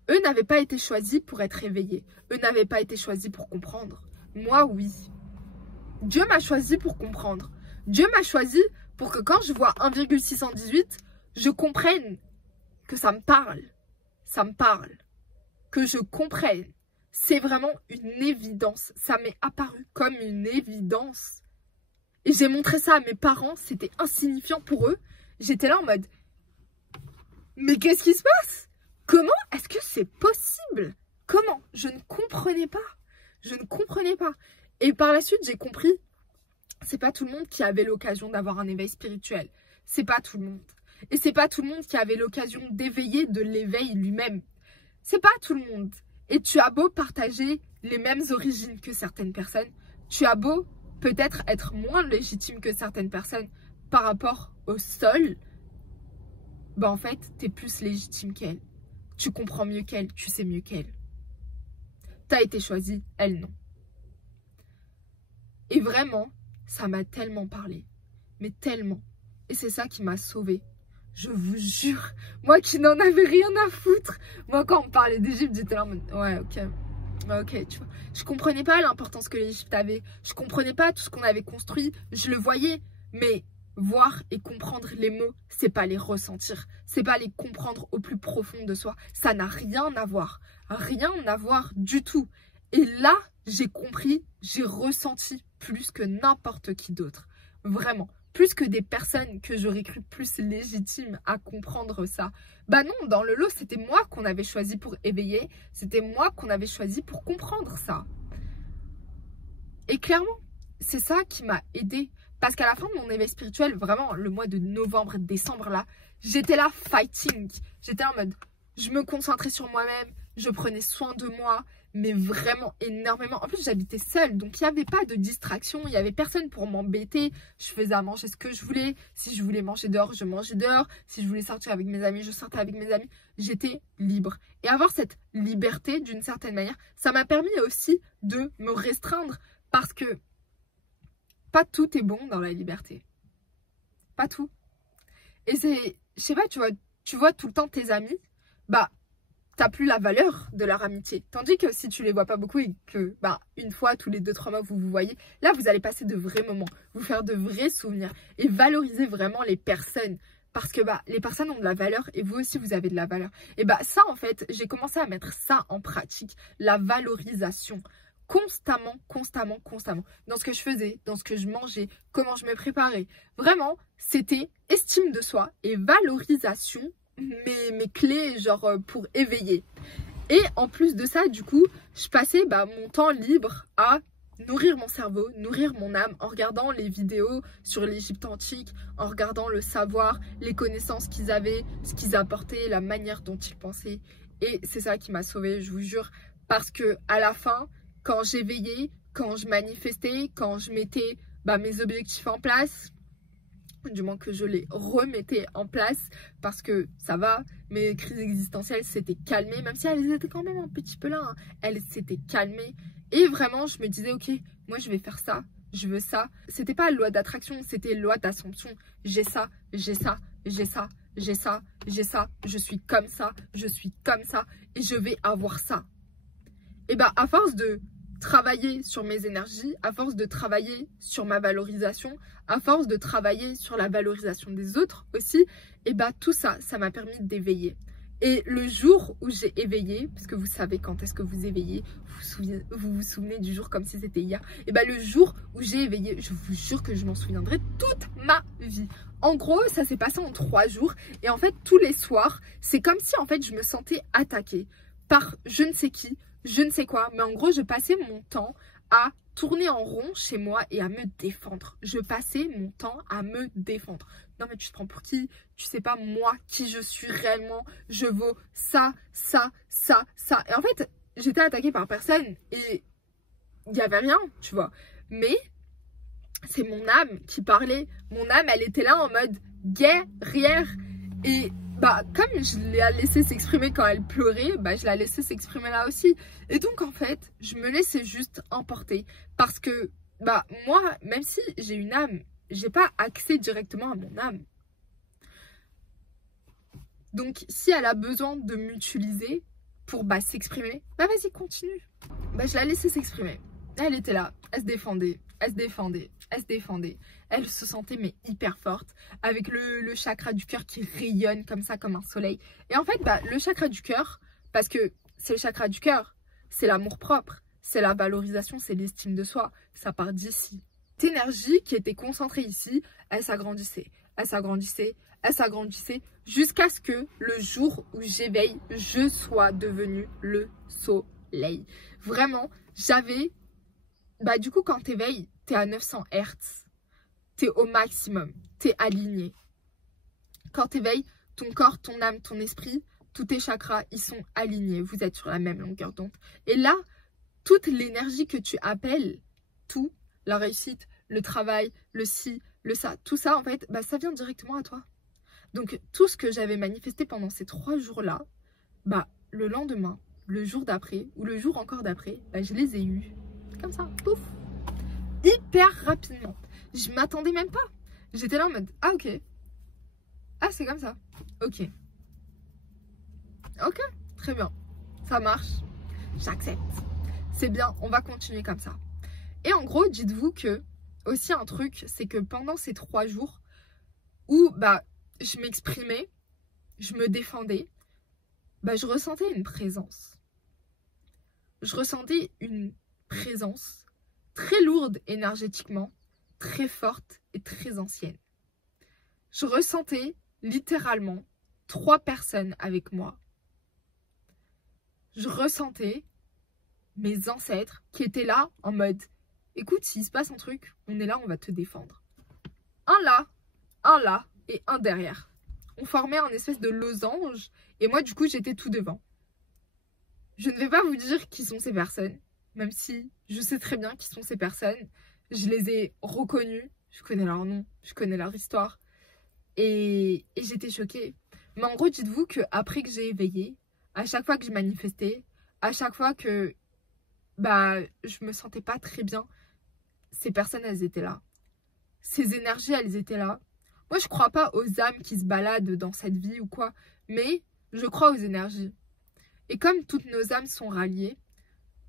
Eux n'avaient pas été choisis pour être éveillés. Eux n'avaient pas été choisis pour comprendre. Moi, oui. Dieu m'a choisi pour comprendre. Dieu m'a choisi pour que quand je vois 1,618, je comprenne que ça me parle. Ça me parle. Que je comprenne. C'est vraiment une évidence. Ça m'est apparu comme une évidence. Et j'ai montré ça à mes parents. C'était insignifiant pour eux. J'étais là en mode, mais qu'est-ce qui se passe? Comment est-ce que c'est possible? Comment? Je ne comprenais pas. Je ne comprenais pas. Et par la suite, j'ai compris, c'est pas tout le monde qui avait l'occasion d'avoir un éveil spirituel. C'est pas tout le monde. Et c'est pas tout le monde qui avait l'occasion d'éveiller de l'éveil lui-même. C'est pas tout le monde. Et tu as beau partager les mêmes origines que certaines personnes, tu as beau peut-être être moins légitime que certaines personnes par rapport au sol, bah en fait, t'es plus légitime qu'elle. Tu comprends mieux qu'elle, tu sais mieux qu'elle. T'as été choisie, elle non. Et vraiment, ça m'a tellement parlé. Mais tellement. Et c'est ça qui m'a sauvée. Je vous jure. Moi qui n'en avais rien à foutre. Moi quand on parlait d'Égypte, j'étais là en mode, ouais, ok. Ok, tu vois. Je comprenais pas l'importance que l'Égypte avait. Je comprenais pas tout ce qu'on avait construit. Je le voyais. Mais voir et comprendre les mots, c'est pas les ressentir, c'est pas les comprendre au plus profond de soi. Ça n'a rien à voir du tout. Et là, j'ai compris, j'ai ressenti plus que n'importe qui d'autre. Vraiment, plus que des personnes que j'aurais cru plus légitimes à comprendre ça. Bah non, dans le lot, c'était moi qu'on avait choisi pour éveiller, c'était moi qu'on avait choisi pour comprendre ça. Et clairement, c'est ça qui m'a aidée. Parce qu'à la fin de mon éveil spirituel, vraiment, le mois de novembre, décembre, là, j'étais là fighting. J'étais en mode, je me concentrais sur moi-même, je prenais soin de moi, mais vraiment énormément. En plus, j'habitais seule, donc il n'y avait pas de distraction, il n'y avait personne pour m'embêter. Je faisais à manger ce que je voulais. Si je voulais manger dehors, je mangeais dehors. Si je voulais sortir avec mes amis, je sortais avec mes amis. J'étais libre. Et avoir cette liberté, d'une certaine manière, ça m'a permis aussi de me restreindre parce que pas tout est bon dans la liberté. Pas tout. Et c'est, je sais pas, tu vois tout le temps tes amis, bah, t'as plus la valeur de leur amitié. Tandis que si tu les vois pas beaucoup et que, bah, une fois, tous les 2-3 mois, vous vous voyez, là, vous allez passer de vrais moments, vous faire de vrais souvenirs et valoriser vraiment les personnes. Parce que, bah, les personnes ont de la valeur et vous aussi, vous avez de la valeur. Et bah, ça, en fait, j'ai commencé à mettre ça en pratique, la valorisation. Constamment. Dans ce que je faisais, dans ce que je mangeais, comment je me préparais. Vraiment, c'était estime de soi et valorisation, mes clés, genre, pour éveiller. Et en plus de ça, du coup, je passais mon temps libre à nourrir mon cerveau, nourrir mon âme en regardant les vidéos sur l'Égypte antique, en regardant le savoir, les connaissances qu'ils avaient, ce qu'ils apportaient, la manière dont ils pensaient. Et c'est ça qui m'a sauvée, je vous jure, parce que à la fin, quand j'éveillais, quand je manifestais, quand je mettais mes objectifs en place, du moins que je les remettais en place, parce que ça va, mes crises existentielles s'étaient calmées, même si elles étaient quand même un petit peu là, hein, elles s'étaient calmées. Et vraiment, je me disais, ok, moi je vais faire ça, je veux ça. C'était pas loi d'attraction, c'était loi d'assomption. J'ai ça, j'ai ça, j'ai ça, j'ai ça, j'ai ça, je suis comme ça, je suis comme ça, et je vais avoir ça. Et à force de travailler sur mes énergies, à force de travailler sur ma valorisation, à force de travailler sur la valorisation des autres aussi, et tout ça, ça m'a permis d'éveiller. Et le jour où j'ai éveillé, parce que vous savez quand est-ce que vous éveillez, vous vous souvenez du jour comme si c'était hier, et le jour où j'ai éveillé, je vous jure que je m'en souviendrai toute ma vie. En gros, ça s'est passé en 3 jours, et en fait, tous les soirs, c'est comme si en fait je me sentais attaquée par je ne sais qui, je ne sais quoi, mais en gros, je passais mon temps à tourner en rond chez moi et à me défendre. Je passais mon temps à me défendre. Non mais tu te prends pour qui? Tu sais pas moi qui je suis réellement. Je vaux ça, ça, ça, ça. Et en fait, j'étais attaquée par personne et il n'y avait rien, tu vois. Mais c'est mon âme qui parlait. Mon âme, elle était là en mode guerrière. Et comme je l'ai laissé s'exprimer quand elle pleurait, je la laissais s'exprimer là aussi. Et donc en fait, je me laissais juste emporter. Parce que moi, même si j'ai une âme, j'ai pas accès directement à mon âme. Donc si elle a besoin de m'utiliser pour s'exprimer, vas-y continue. Je la laissais s'exprimer. Elle était là, elle se défendait, elle se défendait, elle se défendait. Elle se sentait hyper forte, avec le chakra du cœur qui rayonne comme ça, comme un soleil. Et en fait, le chakra du cœur, parce que c'est le chakra du cœur, c'est l'amour propre, c'est la valorisation, c'est l'estime de soi. Ça part d'ici. Cette énergie qui était concentrée ici, elle s'agrandissait, elle s'agrandissait, elle s'agrandissait, jusqu'à ce que le jour où j'éveille, je sois devenue le soleil. Vraiment, j'avais... du coup, quand t'éveilles, t'es à 900 Hz. T'es au maximum. T'es aligné. Quand t'éveilles, ton corps, ton âme, ton esprit, tous tes chakras, ils sont alignés. Vous êtes sur la même longueur d'onde. Et là, toute l'énergie que tu appelles, tout, la réussite, le travail, le ci, le ça, tout ça, en fait, ça vient directement à toi. Donc, tout ce que j'avais manifesté pendant ces 3 jours-là, le lendemain, le jour d'après, ou le jour encore d'après, je les ai eus. Comme ça, pouf, hyper rapidement. Je m'attendais même pas. J'étais là en mode, ah ok, ah c'est comme ça, ok, ok, très bien, ça marche, j'accepte, c'est bien, on va continuer comme ça. Et en gros, dites-vous que, aussi un truc, c'est que pendant ces 3 jours, où bah, je m'exprimais, je me défendais, bah, je ressentais une présence. Je ressentais une présence très lourde énergétiquement, très forte et très ancienne. Je ressentais littéralement 3 personnes avec moi. Je ressentais mes ancêtres qui étaient là en mode « Écoute, s'il se passe un truc, on est là, on va te défendre. » Un là et un derrière. On formait un espèce de losange et moi du coup j'étais tout devant. Je ne vais pas vous dire qui sont ces personnes, même si je sais très bien qui sont ces personnes. Je les ai reconnues, je connais leur nom, je connais leur histoire et j'étais choquée. Mais en gros, dites-vous qu'après que j'ai éveillé, à chaque fois que je manifestais, à chaque fois que bah, je me sentais pas très bien, ces personnes, elles étaient là. Ces énergies, elles étaient là. Moi, je crois pas aux âmes qui se baladent dans cette vie ou quoi, mais je crois aux énergies. Et comme toutes nos âmes sont ralliées,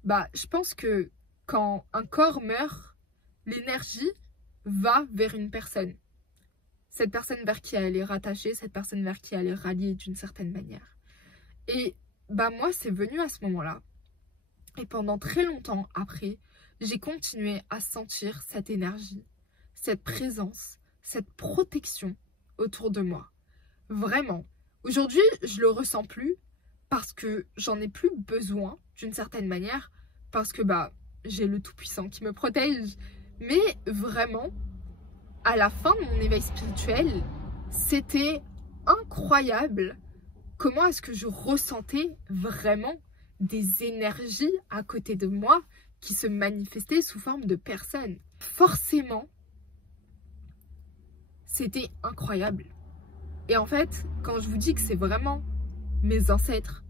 bah, je pense que quand un corps meurt, l'énergie va vers une personne. Cette personne vers qui elle est rattachée, cette personne vers qui elle est ralliée d'une certaine manière. Et bah moi, c'est venu à ce moment-là. Et pendant très longtemps après, j'ai continué à sentir cette énergie, cette présence, cette protection autour de moi. Vraiment. Aujourd'hui, je le ressens plus parce que j'en ai plus besoin d'une certaine manière, parce que bah j'ai le Tout-Puissant qui me protège. Mais vraiment, à la fin de mon éveil spirituel, c'était incroyable comment est-ce que je ressentais vraiment des énergies à côté de moi qui se manifestaient sous forme de personnes. Forcément, c'était incroyable. Et en fait, quand je vous dis que c'est vraiment mes ancêtres,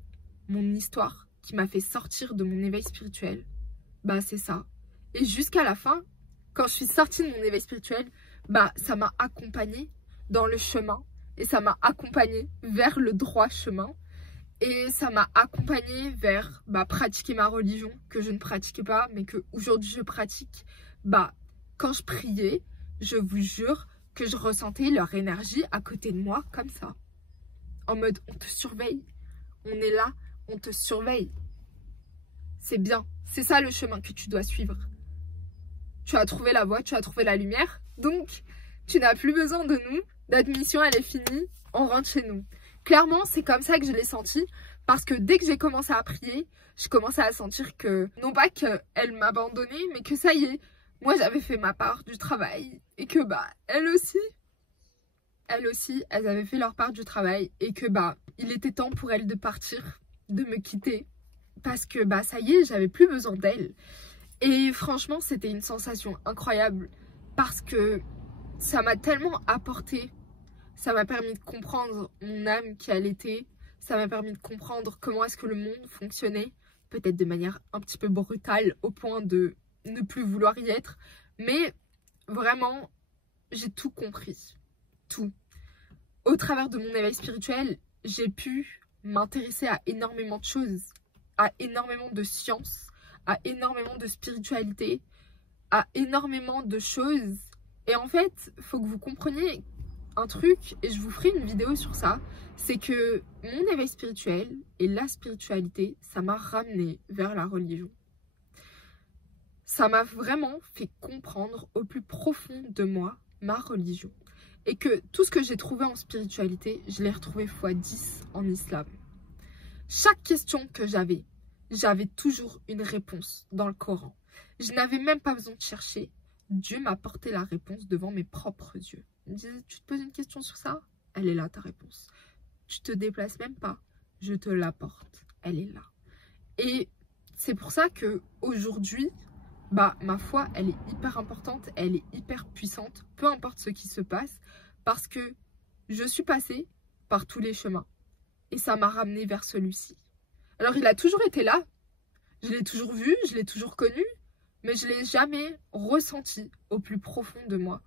mon histoire qui m'a fait sortir de mon éveil spirituel, bah c'est ça. Et jusqu'à la fin, quand je suis sortie de mon éveil spirituel, bah ça m'a accompagnée dans le chemin et ça m'a accompagnée vers le droit chemin et ça m'a accompagnée vers bah, pratiquer ma religion que je ne pratiquais pas mais que aujourd'hui je pratique. Bah quand je priais, je vous jure que je ressentais leur énergie à côté de moi comme ça, en mode on te surveille, on est là, on te surveille. C'est bien, c'est ça le chemin que tu dois suivre. Tu as trouvé la voie, tu as trouvé la lumière, donc tu n'as plus besoin de nous, notre mission elle est finie, on rentre chez nous. Clairement, c'est comme ça que je l'ai senti, parce que dès que j'ai commencé à prier, je commençais à sentir que, non pas qu'elle m'abandonnait, mais que ça y est, moi j'avais fait ma part du travail, et que bah, elles aussi, elles avaient fait leur part du travail, et que bah, il était temps pour elles de partir, de me quitter, parce que bah ça y est, j'avais plus besoin d'elles. Et franchement, c'était une sensation incroyable parce que ça m'a tellement apporté. Ça m'a permis de comprendre mon âme qui elle était. Ça m'a permis de comprendre comment est-ce que le monde fonctionnait. Peut-être de manière un petit peu brutale au point de ne plus vouloir y être. Mais vraiment, j'ai tout compris. Tout. Au travers de mon éveil spirituel, j'ai pu m'intéresser à énormément de choses, à énormément de sciences, à énormément de spiritualité, à énormément de choses. Et en fait, il faut que vous compreniez un truc, et je vous ferai une vidéo sur ça, c'est que mon éveil spirituel et la spiritualité, ça m'a ramené vers la religion. Ça m'a vraiment fait comprendre au plus profond de moi ma religion. Et que tout ce que j'ai trouvé en spiritualité, je l'ai retrouvé x10 en islam. Chaque question que j'avais toujours une réponse dans le Coran. Je n'avais même pas besoin de chercher. Dieu m'apportait la réponse devant mes propres yeux. Il me disait, tu te poses une question sur ça? Elle est là ta réponse. Tu te déplaces même pas. Je te l'apporte. Elle est là. Et c'est pour ça que aujourd'hui, bah, ma foi, elle est hyper importante. Elle est hyper puissante. Peu importe ce qui se passe. Parce que je suis passée par tous les chemins. Et ça m'a ramenée vers celui-ci. Alors, il a toujours été là. Je l'ai toujours vu, je l'ai toujours connu. Mais je ne l'ai jamais ressenti au plus profond de moi.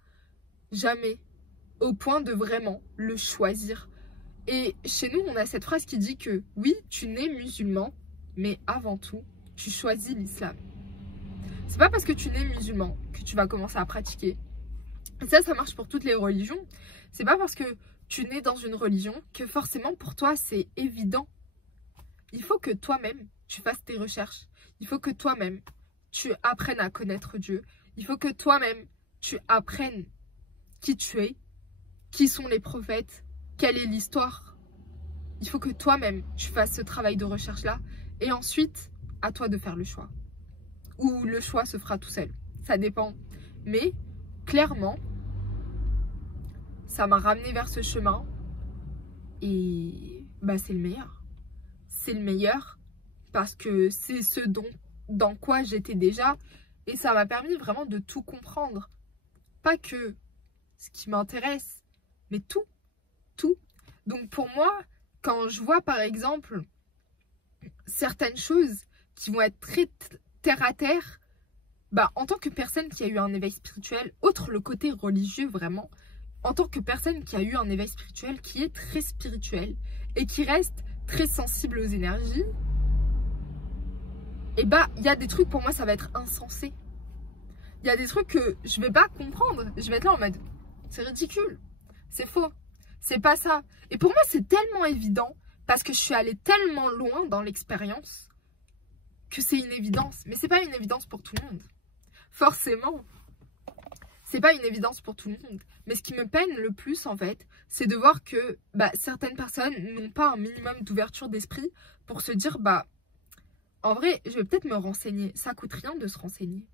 Jamais. Au point de vraiment le choisir. Et chez nous, on a cette phrase qui dit que oui, tu nais musulman, mais avant tout, tu choisis l'islam. C'est pas parce que tu nais musulman que tu vas commencer à pratiquer. Et ça marche pour toutes les religions. C'est pas parce que tu nais dans une religion que forcément pour toi c'est évident. Il faut que toi-même tu fasses tes recherches. Il faut que toi-même tu apprennes à connaître Dieu. Il faut que toi-même tu apprennes qui tu es, qui sont les prophètes, quelle est l'histoire. Il faut que toi-même tu fasses ce travail de recherche-là. Et ensuite, à toi de faire le choix. Ou le choix se fera tout seul. Ça dépend. Mais clairement, ça m'a ramené vers ce chemin. Et bah, c'est le meilleur. C'est le meilleur parce que c'est ce dans quoi j'étais déjà. Et ça m'a permis vraiment de tout comprendre. Pas que ce qui m'intéresse, mais tout. Tout. Donc pour moi, quand je vois par exemple certaines choses qui vont être très terre à terre, bah, en tant que personne qui a eu un éveil spirituel, outre le côté religieux vraiment, en tant que personne qui a eu un éveil spirituel, qui est très spirituel et qui reste très sensible aux énergies, et bah il y a des trucs pour moi ça va être insensé. Il y a des trucs que je vais pas comprendre. Je vais être là en mode c'est ridicule, c'est faux, c'est pas ça. Et pour moi c'est tellement évident parce que je suis allée tellement loin dans l'expérience que c'est une évidence. Mais c'est pas une évidence pour tout le monde. Forcément, c'est pas une évidence pour tout le monde. Mais ce qui me peine le plus en fait, c'est de voir que bah, certaines personnes n'ont pas un minimum d'ouverture d'esprit pour se dire bah en vrai je vais peut-être me renseigner. Ça coûte rien de se renseigner.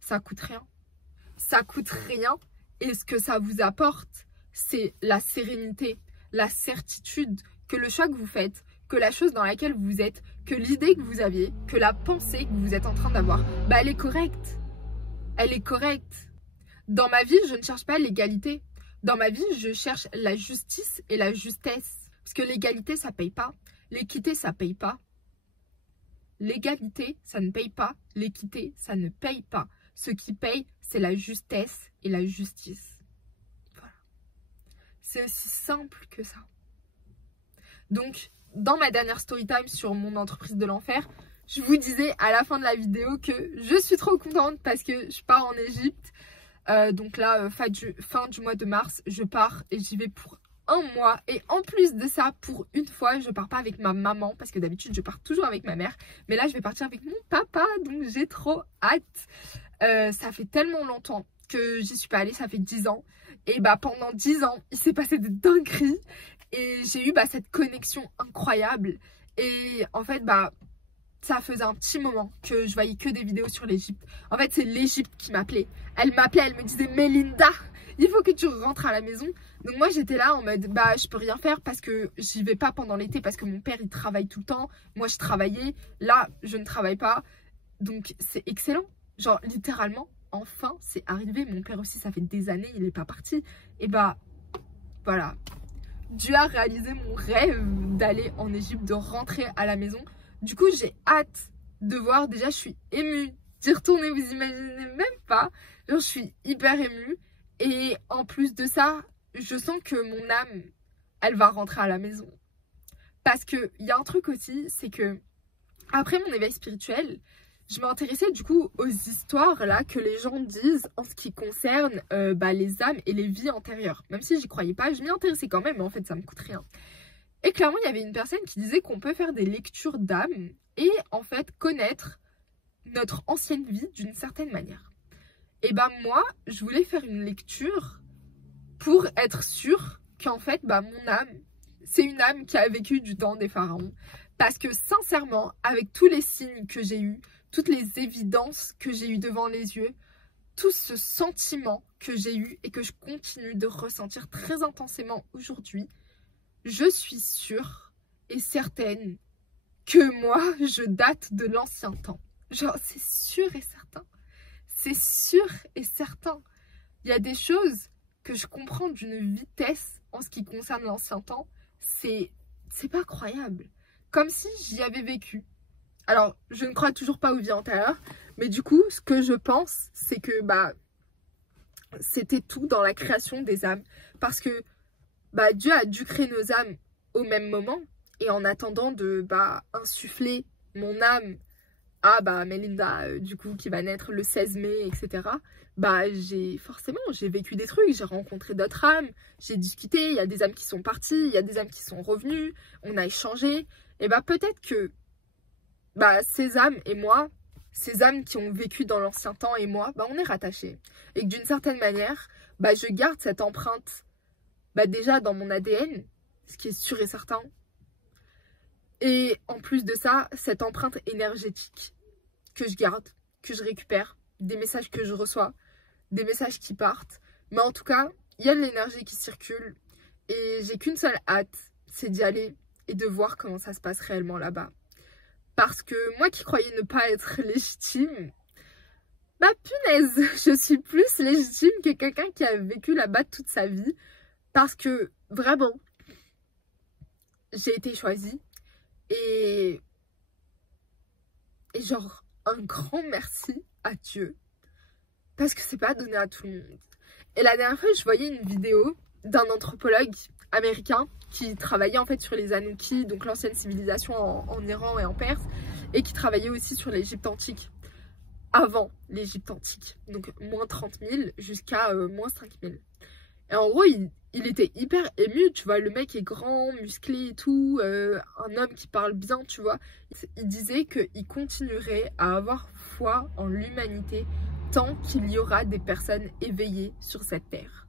Ça coûte rien. Ça coûte rien. Et ce que ça vous apporte, c'est la sérénité, la certitude que le choix que vous faites, que la chose dans laquelle vous êtes, que l'idée que vous aviez, que la pensée que vous êtes en train d'avoir, bah elle est correcte. Elle est correcte. Dans ma vie, je ne cherche pas l'égalité. Dans ma vie, je cherche la justice et la justesse. Parce que l'égalité, ça paye pas. L'équité, ça paye pas. L'égalité, ça ne paye pas. L'équité, ça ne paye pas. Ce qui paye, c'est la justesse et la justice. Voilà. C'est aussi simple que ça. Donc, dans ma dernière story time sur mon entreprise de l'enfer, je vous disais à la fin de la vidéo que je suis trop contente parce que je pars en Égypte. Donc là, fin du mois de mars, je pars et j'y vais pour un mois. Et en plus de ça, pour une fois, je pars pas avec ma maman parce que d'habitude, je pars toujours avec ma mère. Mais là, je vais partir avec mon papa, donc j'ai trop hâte. Ça fait tellement longtemps que j'y suis pas allée, ça fait 10 ans. Et bah pendant 10 ans, il s'est passé des dingueries. Et j'ai eu bah, cette connexion incroyable. Et en fait, bah ça faisait un petit moment que je voyais que des vidéos sur l'Égypte. En fait, c'est l'Égypte qui m'appelait. Elle m'appelait, elle me disait « Melinda, il faut que tu rentres à la maison. » Donc moi, j'étais là en mode « Bah, je peux rien faire parce que j'y vais pas pendant l'été parce que mon père, il travaille tout le temps. Moi, je travaillais. Là, je ne travaille pas. » Donc, c'est excellent. Genre, littéralement, enfin, c'est arrivé. Mon père aussi, ça fait des années, il n'est pas parti. Et bah, voilà. Dieu a réalisé mon rêve d'aller en Égypte, de rentrer à la maison. Du coup, j'ai hâte de voir. Déjà, je suis émue d'y retourner, vous imaginez même pas. Genre, je suis hyper émue. Et en plus de ça, je sens que mon âme, elle va rentrer à la maison. Parce qu'il y a un truc aussi, c'est que après mon éveil spirituel, je m'intéressais du coup aux histoires là que les gens disent en ce qui concerne bah, les âmes et les vies antérieures. Même si j'y croyais pas, je m'y intéressais quand même, mais en fait, ça me coûte rien. Et clairement, il y avait une personne qui disait qu'on peut faire des lectures d'âme et en fait connaître notre ancienne vie d'une certaine manière. Et bah moi, je voulais faire une lecture pour être sûre qu'en fait, bah mon âme, c'est une âme qui a vécu du temps des pharaons. Parce que sincèrement, avec tous les signes que j'ai eus, toutes les évidences que j'ai eues devant les yeux, tout ce sentiment que j'ai eu et que je continue de ressentir très intensément aujourd'hui, je suis sûre et certaine que moi, je date de l'ancien temps. Genre, c'est sûr et certain. C'est sûr et certain. Il y a des choses que je comprends d'une vitesse en ce qui concerne l'ancien temps. C'est pas croyable. Comme si j'y avais vécu. Alors, je ne crois toujours pas aux vies antérieures. Mais du coup, ce que je pense, c'est que bah c'était tout dans la création des âmes. Parce que bah, Dieu a dû créer nos âmes au même moment. Et en attendant de bah, insuffler mon âme à bah, Melinda, du coup, qui va naître le 16 mai, etc. bah forcément j'ai vécu des trucs, j'ai rencontré d'autres âmes, j'ai discuté, il y a des âmes qui sont parties, il y a des âmes qui sont revenues, on a échangé, et bah peut-être que bah ces âmes et moi, ces âmes qui ont vécu dans l'ancien temps et moi, bah on est rattachés. Et que d'une certaine manière, bah je garde cette empreinte bah déjà dans mon ADN, ce qui est sûr et certain. Et en plus de ça, cette empreinte énergétique que je garde, que je récupère, des messages que je reçois, des messages qui partent. Mais en tout cas, il y a de l'énergie qui circule et j'ai qu'une seule hâte, c'est d'y aller et de voir comment ça se passe réellement là-bas. Parce que moi qui croyais ne pas être légitime, bah punaise, je suis plus légitime que quelqu'un qui a vécu là-bas toute sa vie. Parce que vraiment, j'ai été choisie et genre un grand merci à Dieu. Parce que c'est pas donné à tout le monde. Et la dernière fois, je voyais une vidéo d'un anthropologue américain qui travaillait en fait sur les Anunnaki, donc l'ancienne civilisation en Iran et en Perse, et qui travaillait aussi sur l'Égypte antique, avant l'Égypte antique, donc moins 30 000 jusqu'à moins 5 000. Et en gros, il était hyper ému, tu vois, le mec est grand, musclé et tout, un homme qui parle bien, tu vois. Il disait qu'il continuerait à avoir foi en l'humanité tant qu'il y aura des personnes éveillées sur cette terre.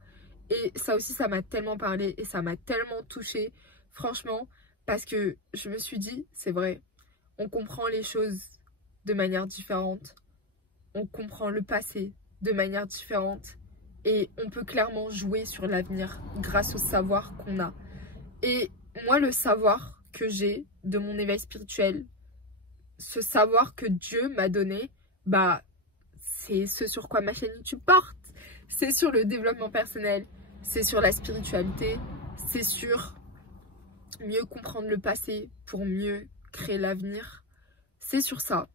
Et ça aussi, ça m'a tellement parlé et ça m'a tellement touchée, franchement, parce que je me suis dit, c'est vrai, on comprend les choses de manière différente, on comprend le passé de manière différente et on peut clairement jouer sur l'avenir grâce au savoir qu'on a. Et moi, le savoir que j'ai de mon éveil spirituel, ce savoir que Dieu m'a donné, bah, c'est ce sur quoi ma chaîne YouTube porte. C'est sur le développement personnel, c'est sur la spiritualité, c'est sur mieux comprendre le passé pour mieux créer l'avenir. C'est sur ça.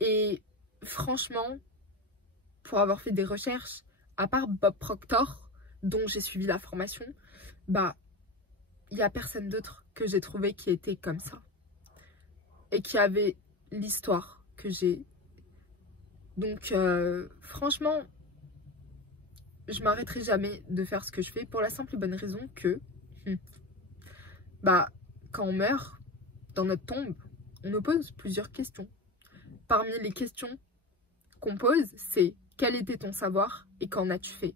Et franchement, pour avoir fait des recherches, à part Bob Proctor, dont j'ai suivi la formation, bah, il n'y a personne d'autre que j'ai trouvé qui était comme ça. Et qui avait l'histoire que j'ai. Donc, franchement, je m'arrêterai jamais de faire ce que je fais pour la simple et bonne raison que, bah, quand on meurt, dans notre tombe, on nous pose plusieurs questions. Parmi les questions qu'on pose, c'est quel était ton savoir et qu'en as-tu fait?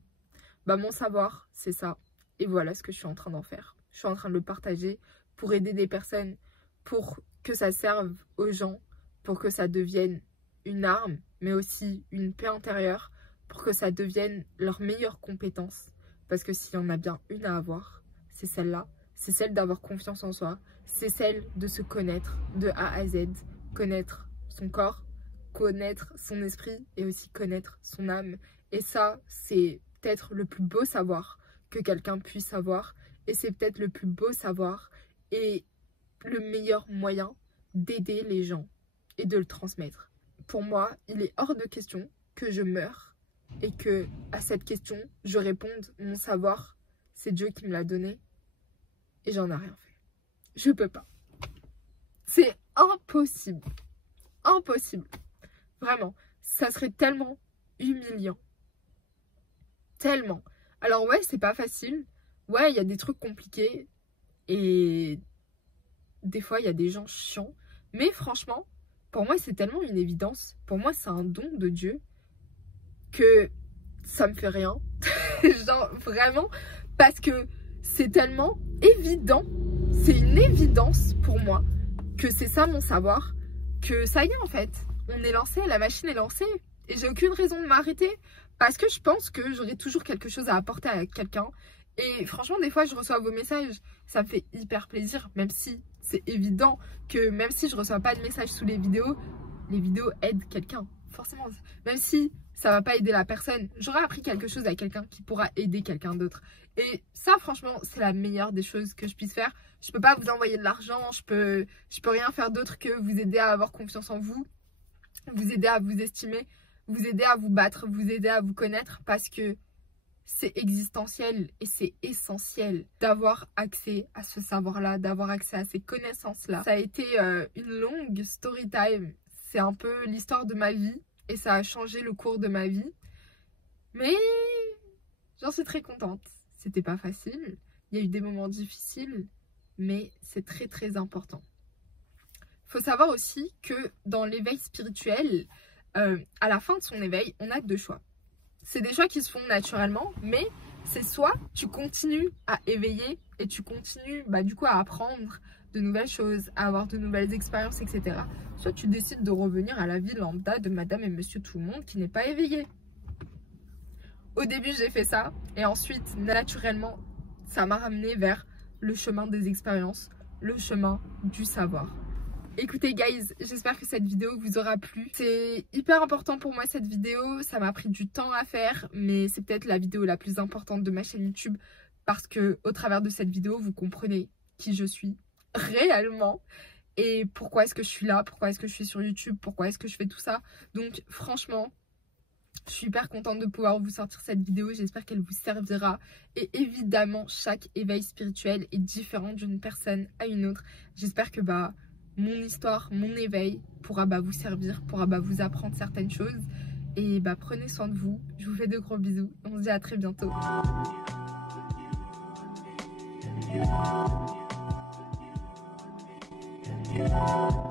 Bah, mon savoir, c'est ça. Et voilà ce que je suis en train d'en faire. Je suis en train de le partager pour aider des personnes, pour que ça serve aux gens, pour que ça devienne une arme, mais aussi une paix intérieure, pour que ça devienne leur meilleure compétence. Parce que s'il y en a bien une à avoir, c'est celle-là. C'est celle d'avoir confiance en soi. C'est celle de se connaître de A à Z. Connaître son corps, connaître son esprit et aussi connaître son âme. Et ça, c'est peut-être le plus beau savoir que quelqu'un puisse avoir. Et c'est peut-être le plus beau savoir et le meilleur moyen d'aider les gens et de le transmettre. Pour moi, il est hors de question que je meure et que à cette question, je réponde mon savoir, c'est Dieu qui me l'a donné et j'en ai rien fait. Je peux pas. C'est impossible. Impossible. Vraiment. Ça serait tellement humiliant. Tellement. Alors ouais, c'est pas facile. Ouais, il y a des trucs compliqués. Et des fois, il y a des gens chiants. Mais franchement, pour moi, c'est tellement une évidence. Pour moi, c'est un don de Dieu que ça me fait rien. Genre, vraiment. Parce que c'est tellement évident. C'est une évidence pour moi que c'est ça mon savoir. Que ça y est, en fait. On est lancé, la machine est lancée. Et j'ai aucune raison de m'arrêter. Parce que je pense que j'aurai toujours quelque chose à apporter à quelqu'un. Et franchement, des fois, je reçois vos messages. Ça me fait hyper plaisir. Même si c'est évident que même si je reçois pas de messages sous les vidéos aident quelqu'un. Forcément. Même si ça va pas aider la personne, j'aurai appris quelque chose à quelqu'un qui pourra aider quelqu'un d'autre. Et ça, franchement, c'est la meilleure des choses que je puisse faire. Je peux pas vous envoyer de l'argent. Je peux rien faire d'autre que vous aider à avoir confiance en vous. Vous aider à vous estimer. Vous aider à vous battre, vous aider à vous connaître parce que c'est existentiel et c'est essentiel d'avoir accès à ce savoir-là, d'avoir accès à ces connaissances-là. Ça a été une longue story time. C'est un peu l'histoire de ma vie et ça a changé le cours de ma vie. Mais j'en suis très contente. C'était pas facile, il y a eu des moments difficiles, mais c'est très très important. Il faut savoir aussi que dans l'éveil spirituel, à la fin de son éveil, on a deux choix. C'est des choix qui se font naturellement, mais c'est soit tu continues à éveiller et tu continues du coup à apprendre de nouvelles choses, à avoir de nouvelles expériences, etc. Soit tu décides de revenir à la vie lambda de madame et monsieur tout le monde qui n'est pas éveillé. Au début j'ai fait ça et ensuite naturellement ça m'a ramené vers le chemin des expériences, le chemin du savoir. Écoutez guys, j'espère que cette vidéo vous aura plu. C'est hyper important pour moi cette vidéo, ça m'a pris du temps à faire, mais c'est peut-être la vidéo la plus importante de ma chaîne YouTube parce que au travers de cette vidéo, vous comprenez qui je suis réellement et pourquoi est-ce que je suis là, pourquoi est-ce que je suis sur YouTube, pourquoi est-ce que je fais tout ça. Donc franchement, je suis hyper contente de pouvoir vous sortir cette vidéo, j'espère qu'elle vous servira. Et évidemment, chaque éveil spirituel est différent d'une personne à une autre. J'espère que mon histoire, mon éveil pourra vous servir, pourra vous apprendre certaines choses. Et prenez soin de vous. Je vous fais de gros bisous. On se dit à très bientôt. Yeah.